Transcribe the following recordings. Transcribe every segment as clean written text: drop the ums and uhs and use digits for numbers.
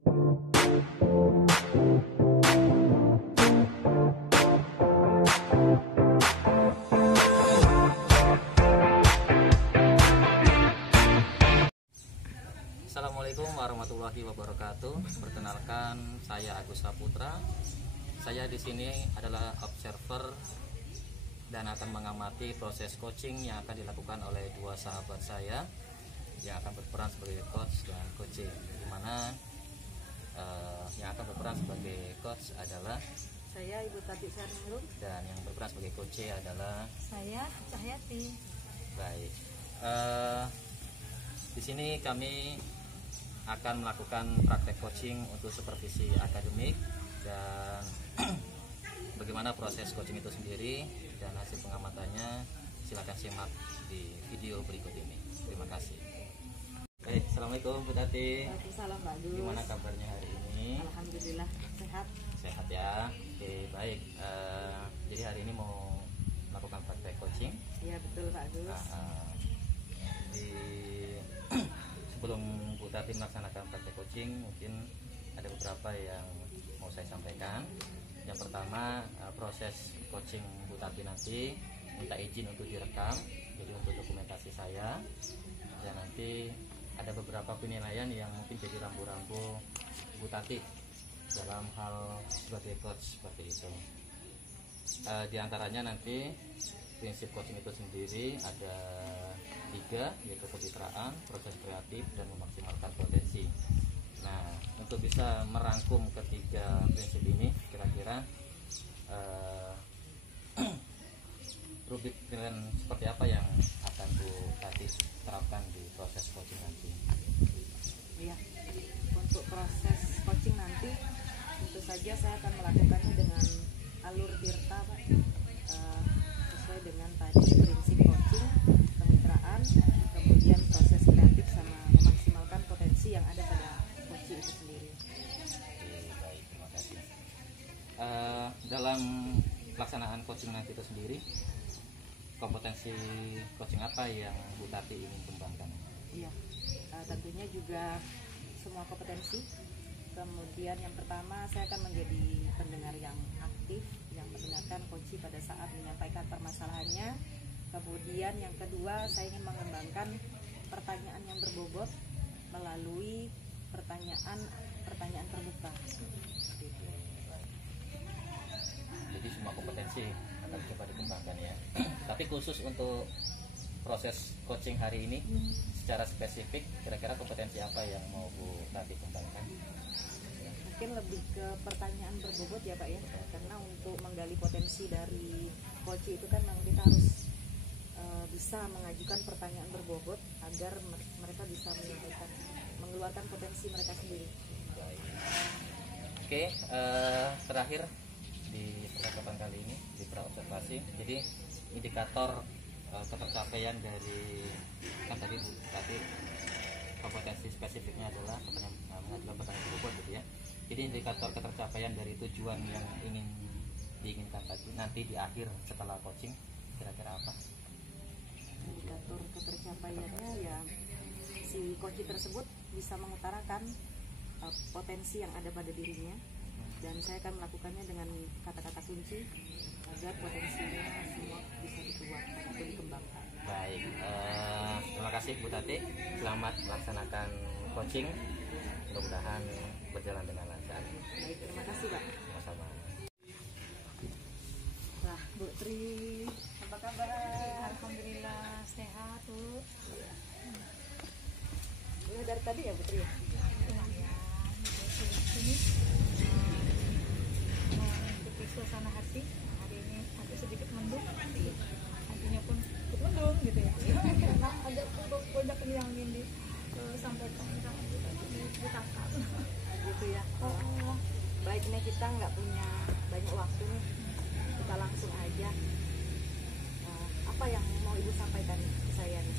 Assalamualaikum warahmatullahi wabarakatuh. Perkenalkan, saya Agus Saputra. Saya di sini adalah observer dan akan mengamati proses coaching yang akan dilakukan oleh dua sahabat saya yang akan berperan sebagai coach dan coaching. Di mana yang akan berperan sebagai coach adalah saya, Ibu Tati Sarnur, dan yang berperan sebagai coach adalah saya, Cahyati. Baik. Di sini kami akan melakukan praktek coaching untuk supervisi akademik dan bagaimana proses coaching itu sendiri dan hasil pengamatannya silakan simak di video berikut ini. Terima kasih. Baik, Assalamualaikum Bu Tati. Waalaikumsalam Pak Gus. Gimana kabarnya hari ini? Alhamdulillah sehat. Sehat ya. Oke, baik. Jadi hari ini mau melakukan praktek coaching. Iya betul Pak Gus. Sebelum Bu Tati melaksanakan praktek coaching, mungkin ada beberapa yang mau saya sampaikan. Yang pertama, proses coaching Bu Tati nanti minta izin untuk direkam, jadi untuk dokumentasi saya. Dan nanti ada beberapa penilaian yang mungkin jadi rambu-rambu Bu Tati dalam hal sebagai coach seperti itu. Di antaranya nanti prinsip coaching itu sendiri ada 3, yaitu kecitraan, proses kreatif, dan memaksimalkan potensi. Nah, untuk bisa merangkum ketiga prinsip ini, kira-kira rubrik penilaian seperti apa yang akan Bu Tati terapkan di proses coaching nanti? Iya, untuk proses coaching nanti tentu saja saya akan melakukannya dengan alur tirta Pak, sesuai dengan tadi prinsip coaching, kemitraan, kemudian proses kreatif sama memaksimalkan potensi yang ada pada coaching itu sendiri. Oke, baik, terima kasih. Dalam pelaksanaan coaching nanti itu sendiri, kompetensi coaching apa yang Bu Tati ingin kembangkan? Iya, tentunya juga semua kompetensi. Kemudian yang pertama, saya akan menjadi pendengar yang aktif, yang mendengarkan coach pada saat menyampaikan permasalahannya. Kemudian yang kedua, saya ingin mengembangkan pertanyaan yang berbobot melalui pertanyaan terbuka. Jadi semua kompetensi akan coba dikembangkan ya. Tapi khusus untuk proses coaching hari ini, secara spesifik, kira-kira kompetensi apa yang mau Bu Tati kembangkan? Mungkin lebih ke pertanyaan berbobot ya Pak ya, karena untuk menggali potensi dari coach itu kan memang kita harus bisa mengajukan pertanyaan berbobot agar mereka bisa mengeluarkan potensi mereka sendiri. Baik. Oke, terakhir di percakapan kali ini di praobservasi, jadi indikator ketercapaian dari kan tadi Bu Tati kompetensi spesifiknya adalah mengajukan pertanyaan berbobot gitu ya. Jadi indikator ketercapaian dari tujuan yang ingin diinginkan tadi nanti di akhir setelah coaching kira-kira apa? Indikator ketercapaiannya ya si coach tersebut bisa mengutarakan potensi yang ada pada dirinya, dan saya akan melakukannya dengan kata-kata kunci agar potensinya semua bisa dikeluarkan atau dikembangkan. Baik, terima kasih Bu Tati, selamat melaksanakan coaching, mudah-mudahan berjalan dengan lancar. Baik, terima kasih Pak. Sama-sama. Nah, Bu Tri, apa kabar? Alhamdulillah sehat Bu. Ini dari tadi ya Bu Tri? Ini mengikuti suasana hati. Hari ini agak sedikit mendung, hatinya pun ikut mendung gitu ya. Karena ada produk yang ingin disampaikan sama kita diceritakan. Gitu ya. Baik, nih kita nggak punya banyak waktu nih, kita langsung aja. Apa yang mau Ibu sampaikan ke saya nih?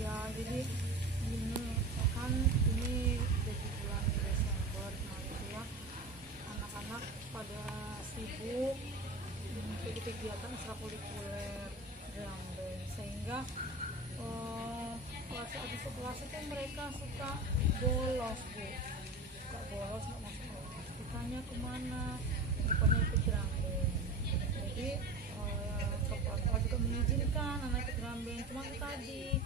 Iya, jadi ini kan ini jadi bulan Desember, nah gitu ya, anak-anak pada sibuk kegiatan ekstrakurikuler drum band, sehingga kelas habis kelas itu mereka suka bolos Bu, suka bolos. cuma itu tadi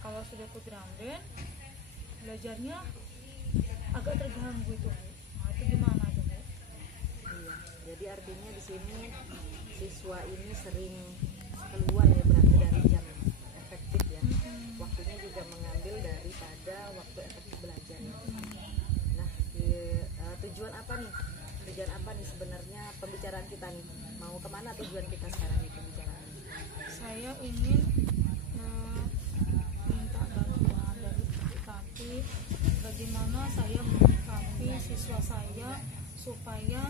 kalau sudah ikut drum band belajarnya agak terganggu itu Bu. Nah itu gimana tuh Bu? Iya, jadi artinya di sini siswa ini sering keluar ya berarti dari jam efektif ya. Waktunya juga mengambil daripada waktu efektif belajar ya. Nah, tujuan apa nih? Tujuan apa nih sebenarnya pembicaraan kita nih? Mau kemana tujuan kita sekarang nih pembicaraan? Saya ingin minta bantuan dari tapi bagaimana saya menyikapi siswa saya supaya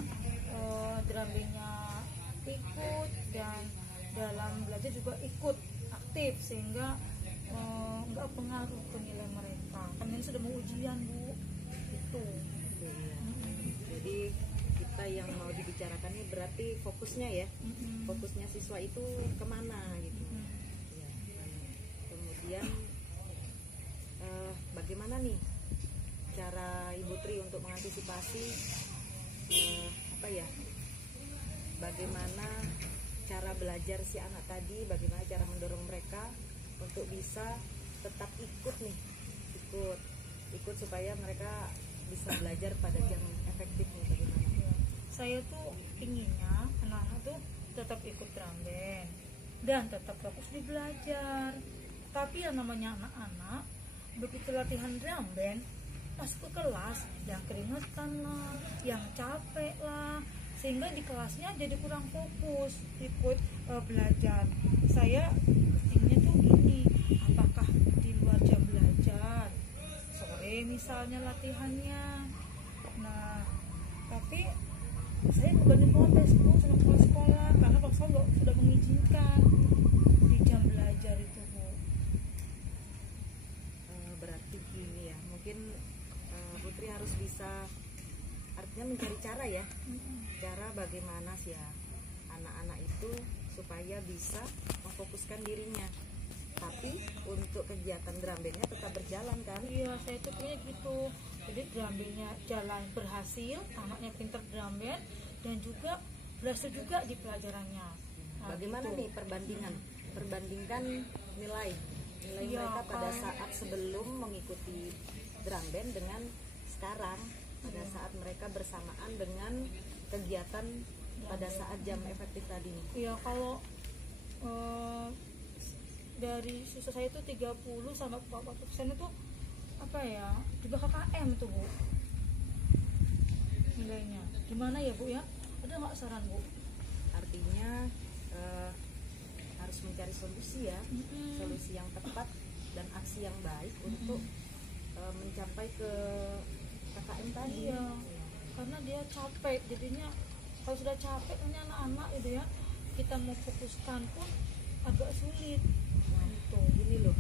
drum bandnya ikut dan dalam belajar juga ikut aktif sehingga nggak pengaruh ke nilai mereka. Kan ini sudah mau ujian Bu, itu. Iya. Jadi kita yang mau dibicarakan ini berarti fokusnya ya, fokusnya siswa itu kemana gitu. Ya. Kemudian bagaimana nih cara Ibu Tri untuk mengantisipasi apa ya? Bagaimana cara belajar si anak tadi, bagaimana cara mendorong mereka untuk bisa tetap ikut nih, ikut supaya mereka bisa belajar pada jam efektif nih, bagaimana? Saya tuh inginnya anak-anak tuh tetap ikut drum band dan tetap fokus di belajar. Tapi yang namanya anak-anak begitu latihan drum band masuk ke kelas yang keringetan lah, yang capek lah, sehingga di kelasnya jadi kurang fokus ikut belajar. Saya inginnya tuh gini, apakah di luar jam belajar sore misalnya latihannya. Nah tapi saya bukan protes Bu sama kepala sekolah karena Pak Solo sudah mengizinkan di jam belajar itu Bu. Berarti gini ya, mungkin Putri harus bisa artinya mencari cara ya, cara bagaimana sih ya anak-anak itu supaya bisa memfokuskan dirinya, tapi untuk kegiatan drum bandnya tetap berjalan kan? Iya, saya tuh punya gitu. Jadi drum bandnya jalan berhasil, anaknya pinter drum band dan juga berhasil juga di pelajarannya. Nah, bagaimana gitu. nih perbandingkan nilai Iya, mereka pada kalau- saat sebelum mengikuti drum band dengan sekarang pada saat mereka bersamaan dengan kegiatan pada saat jam efektif tadi nih. Iya, kalau dari siswa saya itu 30 sampai 40% itu apa ya, juga KKM tuh Bu nilainya. Gimana ya Bu ya? Ada nggak saran Bu? Artinya harus mencari solusi ya, solusi yang tepat dan aksi yang baik untuk mencapai ke KKM tadi. Iya, karena dia capek, jadinya kalau sudah capek ini anak-anak gitu ya, kita mau fokuskan pun agak sulit. Nah, Gitu. gini loh,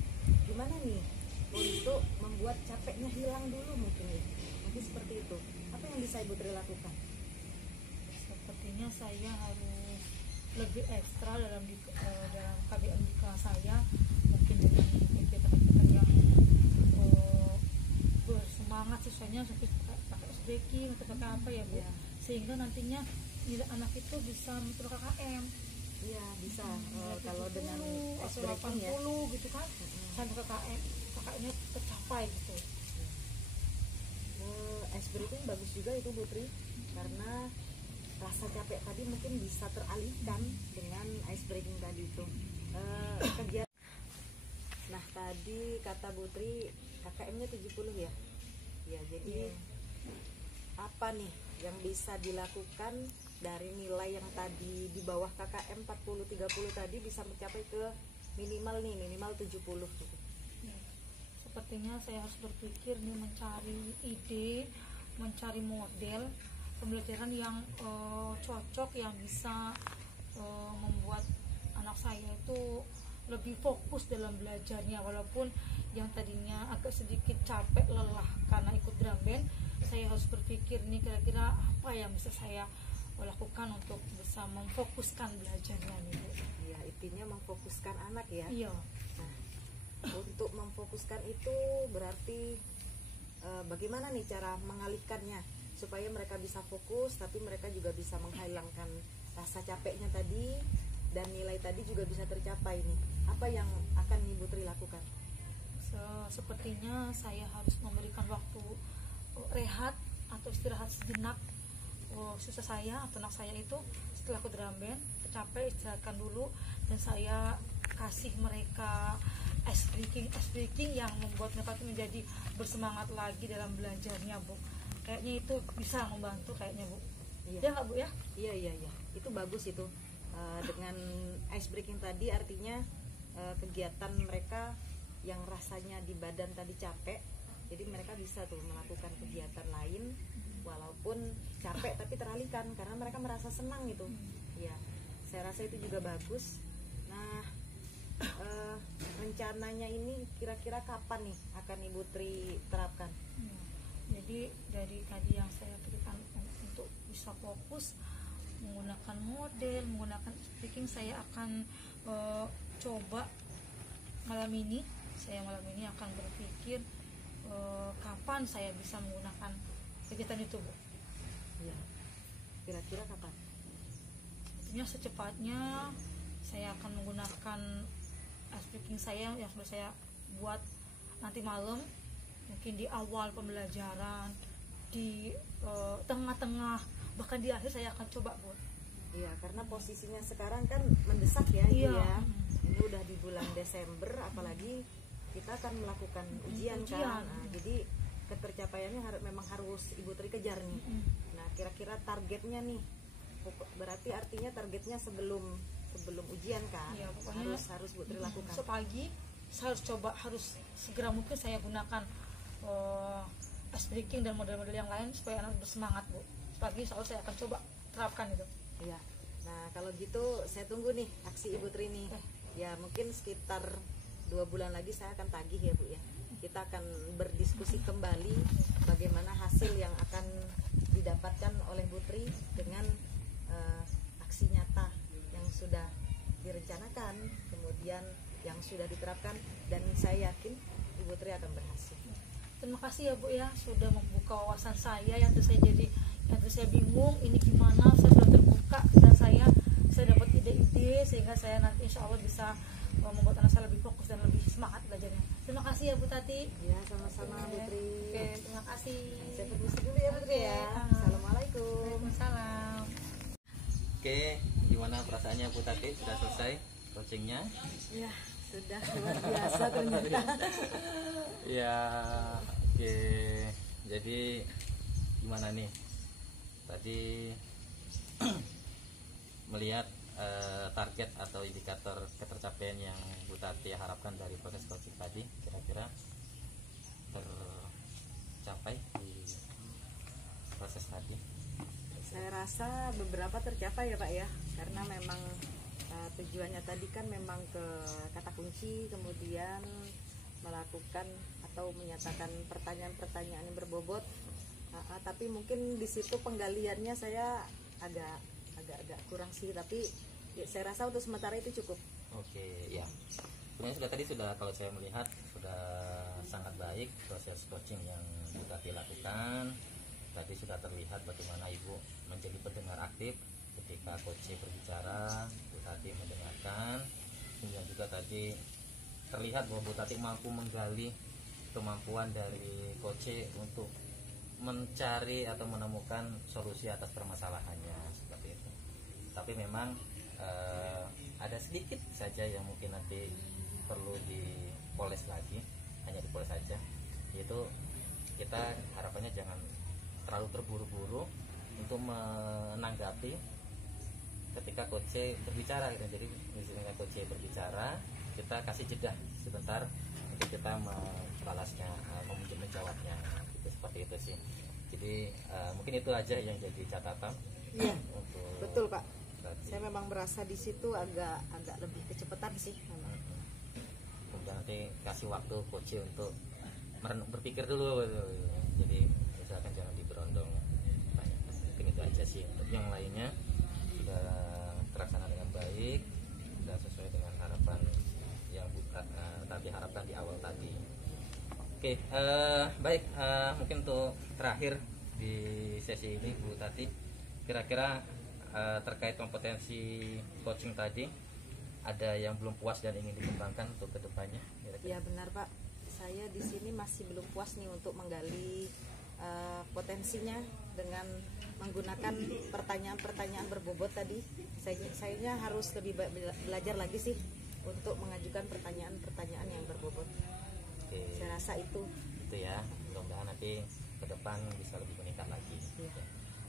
gimana nih untuk membuat capeknya hilang dulu mungkin ya, mungkin seperti itu. Apa yang bisa Ibu Tri lakukan? Sepertinya saya harus lebih ekstra dalam dalam KBM di kelas saya, mungkin dengan kegiatan-kegiatan yang bersemangat siswanya sampai pakai breaking atau pakai apa ya Bu, Ya. sehingga nantinya nilai anak itu bisa menurut KKM. Iya bisa, Nilai kalau 70 dengan ice atau breaking ya. 80 gitu kan, sampai KKM-nya tercapai gitu. Ice breaking bagus juga itu Bu Tri, karena rasa capek tadi mungkin bisa teralihkan dengan ice breaking tadi itu. Kegiatan. Nah tadi kata Bu Tri KKM-nya 70 ya. Ya jadi apa nih yang bisa dilakukan dari nilai yang tadi di bawah KKM 40-30 tadi bisa mencapai ke minimal 70 gitu. Sepertinya saya harus berpikir nih, mencari ide, mencari model pembelajaran yang cocok, yang bisa membuat anak saya itu lebih fokus dalam belajarnya, walaupun yang tadinya agak sedikit capek lelah karena ikut drum band. Saya harus berpikir nih kira-kira apa yang bisa saya lakukan untuk bisa memfokuskan belajarnya nih Bu. Ya intinya memfokuskan anak ya. Iya. Nah, untuk memfokuskan itu berarti bagaimana nih cara mengalihkannya supaya mereka bisa fokus tapi mereka juga bisa menghilangkan rasa capeknya tadi dan nilai tadi juga bisa tercapai nih, apa yang akan Ibu Tri lakukan? Sepertinya saya harus memberikan waktu rehat atau istirahat sejenak. Susah saya atau anak saya itu setelah ke drum band capek, istirahatkan dulu, dan saya kasih mereka ice breaking yang membuat mereka itu menjadi bersemangat lagi dalam belajarnya, Bu. Kayaknya itu bisa membantu kayaknya, Bu. Iya. Ya nggak, Bu, ya? Iya, itu bagus itu. Dengan ice breaking tadi artinya kegiatan mereka yang rasanya di badan tadi capek, jadi mereka bisa tuh melakukan kegiatan lain walaupun capek tapi teralihkan karena mereka merasa senang gitu. Ya, saya rasa itu juga bagus. Nah, rencananya ini kira-kira kapan nih akan Ibu Tri terapkan? Jadi dari tadi yang saya berikan untuk bisa fokus menggunakan model, menggunakan speaking, saya akan coba malam ini akan berpikir kapan saya bisa menggunakan kegiatan itu, Bu. Ya, kira-kira kapan? Artinya secepatnya saya akan menggunakan speaking saya yang sudah saya buat nanti malam, mungkin di awal pembelajaran, di tengah-tengah, bahkan di akhir saya akan coba, Bu. Iya, karena posisinya sekarang kan mendesak ya, Iya. Ibu ya. Ini udah di bulan Desember, apalagi kita akan melakukan ujian. Kan. Nah, jadi ketercapaiannya memang harus Ibu Tri kejar nih. Nah, kira-kira targetnya nih, berarti artinya targetnya sebelum ujian kan? Iya, pokoknya harus Bu Tri lakukan. Sepagi saya harus segera mungkin saya gunakan ice breaking dan model-model yang lain supaya anak bersemangat, Bu. Sepagi selalu saya akan coba terapkan itu. Iya. Nah, kalau gitu saya tunggu nih aksi Ibu Tri nih. Ya, mungkin sekitar 2 bulan lagi saya akan tagih ya, Bu ya. Kita akan berdiskusi kembali bagaimana hasil yang akan didapatkan oleh Bu Tri dengan aksi nyata yang sudah direncanakan, kemudian yang sudah diterapkan, dan saya yakin Ibu Tri akan berhasil. Terima kasih ya, Bu ya, sudah membuka wawasan saya yang terus saya bingung ini gimana. Saya sudah terbuka dan saya dapat ide-ide sehingga saya nanti insya Allah bisa membuat anak saya lebih fokus dan lebih semangat belajarnya. Terima kasih ya, Bu Tati. Ya, sama-sama Bu Tri. Oke, terima kasih. Saya permisi dulu ya Bu Tri ya. Assalamualaikum. Waalaikumsalam. Oke, gimana perasaannya Bu Tati? Sudah selesai coachingnya? Ya, sudah luar biasa ternyata. Ya, oke. Jadi gimana nih? Tadi melihat target atau indikator ketercapaian yang Bu Tati harapkan dari proses coaching tadi, kira-kira tercapai di proses tadi? Saya rasa beberapa tercapai ya Pak ya, karena memang tujuannya tadi kan memang ke kata kunci, kemudian melakukan atau menyatakan pertanyaan-pertanyaan yang berbobot. Tapi mungkin di situ penggaliannya saya agak kurang sih, tapi ya, saya rasa untuk sementara itu cukup. Oke, ya. Sebenarnya kalau saya melihat sudah sangat baik proses coaching yang Bu Tati lakukan. Tadi sudah terlihat bagaimana Ibu menjadi pendengar aktif ketika coach berbicara, Bu Tati mendengarkan. Kemudian juga tadi terlihat bahwa Bu Tati mampu menggali kemampuan dari coach untuk mencari atau menemukan solusi atas permasalahannya, seperti itu. Tapi memang ada sedikit saja yang mungkin nanti perlu dipoles lagi, hanya dipoles saja, yaitu kita harapannya jangan terlalu terburu-buru untuk menanggapi ketika coach berbicara gitu. Jadi misalnya coach berbicara, kita kasih jeda sebentar untuk kita membalasnya, menjawabnya gitu, seperti itu sih. Jadi mungkin itu aja yang jadi catatan. Iya, untuk betul Pak. tadi. Saya memang merasa di situ agak lebih kecepatan sih memang. Kemudian nanti kasih waktu coach untuk berpikir dulu gitu. Jadi misalkan jangan diberondong. Mungkin itu aja sih. Untuk yang lainnya sudah terlaksana dengan baik dan sesuai dengan harapan yang tadi harapkan di awal tadi. Oke, baik. Mungkin untuk terakhir di sesi ini Bu Tati, kira-kira terkait kompetensi coaching tadi, ada yang belum puas dan ingin dikembangkan untuk kedepannya? Ya benar Pak, saya di sini masih belum puas nih untuk menggali potensinya dengan menggunakan pertanyaan-pertanyaan berbobot tadi. Saya harus lebih belajar lagi sih untuk mengajukan pertanyaan-pertanyaan yang berbobot. Oke. Saya rasa itu Ya, mudah-mudahan nanti ke depan bisa lebih meningkat lagi. ya.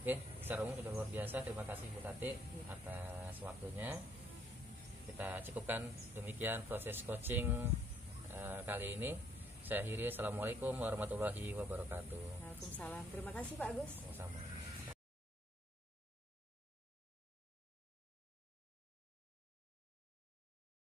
Oke, secara umum sudah luar biasa. Terima kasih Bu Tati atas waktunya. Kita cukupkan demikian proses coaching kali ini. Saya akhiri. Assalamualaikum warahmatullahi wabarakatuh. Waalaikumsalam. Terima kasih Pak Agus. Sama-sama.